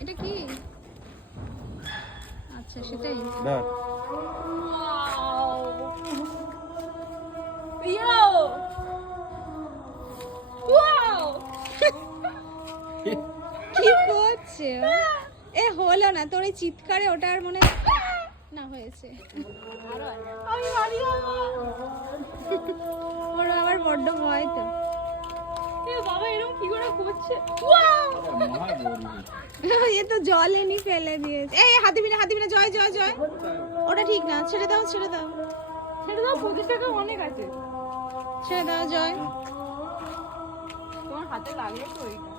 এটা কি? আচ্ছা সেটাই। ধর কি করছে? এ হলো না তোর এই চিৎকারে ওটা আর মনে না হয়েছে। ওর আবার বড্ড ভয় তো। এ তো জল এনে ফেলে দিয়েছে। এই হাতে বিনা হাতে বিনা জয় জয় জয়। ওটা ঠিক না ছেড়ে দাও ছেড়ে দাও। সেটা তো পঁচিশ টাকা অনেক আছে। ছেড়ে দাও জয়। তোমার হাতে লাগল তো ওইটা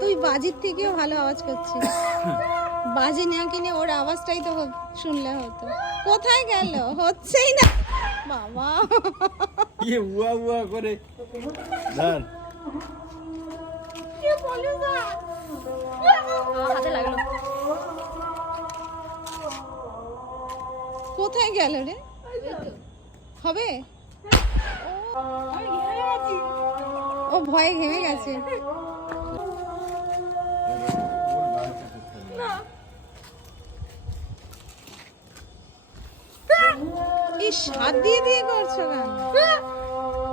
তুই বাজির থেকেও ভালো আওয়াজ করছিস। বাজি না কিনে ওর আওয়াজটাই তো শুনলে হতো। কোথায় গেল? হচ্ছেই না। বাবা। ইয়ে উয়া উয়া করে। ধর কোথায় গেল রে? হবে? ও ভয়ে ঘেমে গেছে। ইস হাত দিয়ে দিয়ে করছ কেন?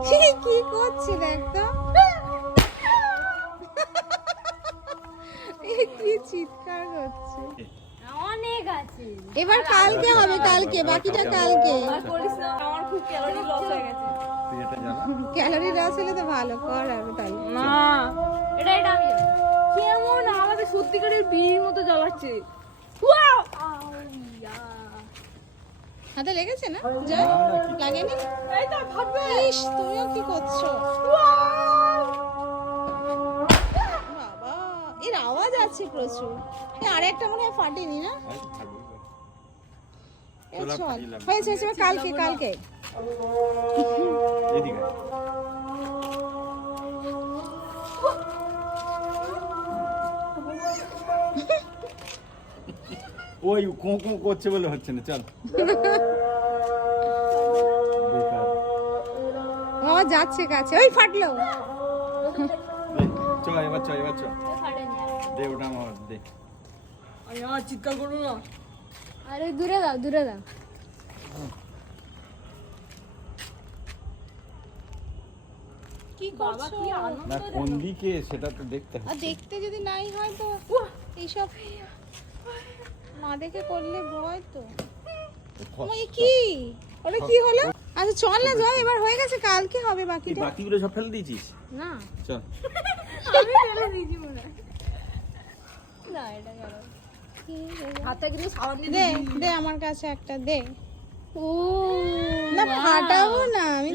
কি কি করছি দেখ তো এ কি চিৎকার করছে? অনেক আছে। এবার কালকে হবে কালকে বাকিটা কালকে। আমার খুব ক্যালোরি লস হয়ে গেছে। তুই এটা জানা? ক্যালোরি লস হলে তো ভালো কর আর তাহলে। না এটা এটা আমি কেমন আমাদের সত্যিকারের বীর মতো জ্বলাচ্ছে। হাতে লেগেছে না? জয় লাগেনি এই ইস তুমিও কি করছ? বাবা এর আওয়াজ আছে প্রচুর। আর একটা মনে হয় ফাটেনি না। চল হয়েছে হয়েছে কালকে কালকে। ওই কো কো করছে বলে হচ্ছে না চল। বাবা যাচ্ছে কাছে ওই ফাটলো। চ এবার চ এবার চ। দে ওটা আমার দে। আর চিৎকার করো না। আরে দূরে দাও দূরে দাও। কি বাবা কি আনন্দ না কোন দিকে সেটা তো দেখতে হবে আর দেখতে যদি নাই হয় তো এইসব মা দেখে করলে ভয় তো। ওই কি? ওটা কি হলো? আচ্ছা চল না জয় এবার হয়ে গেছে কালকে হবে বাকিটা। বাকিগুলো সব ফেলে দিয়েছিস? না। চল। আমি ফেলে দিয়েছি মনে হয়। না এটা গেল। হাতে দে দে আমার কাছে একটা দে। ও না ফাটাবো না আমি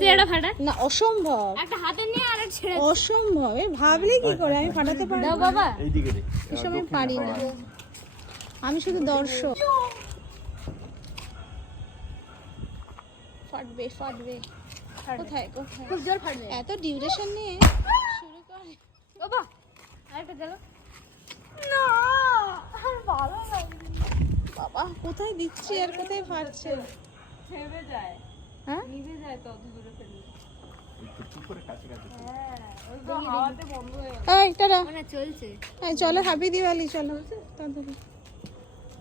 তুই এটা ফাটা। না অসম্ভব। একটা হাতে নিয়ে আর ছেড়ে অসম্ভব ভাবলে কি করে? আমি ফাটাতে পারব বাবা। এইদিকে দে। এসব আমি পারি না। আমি শুধু দর্শক। ফাটবে ফাটবে। কোথায় কোথায়? খুব জোর ফাটবে। এত ডিউরেশন নিয়ে শুরু করে। বাবা আরেকটা গেল। না আর ভালো লাগে বাবা কোথায় দিচ্ছি আর কোথায় ফাটছে? ছেড়ে যায়। হ্যাঁ? নিভে যায় তো দূরে ফেললে একটু চুপ করে কাছে কাছে দে। হ্যাঁ হয়ে মানে চলো হ্যাপি দিওয়ালি চলো। তাড়াতাড়ি।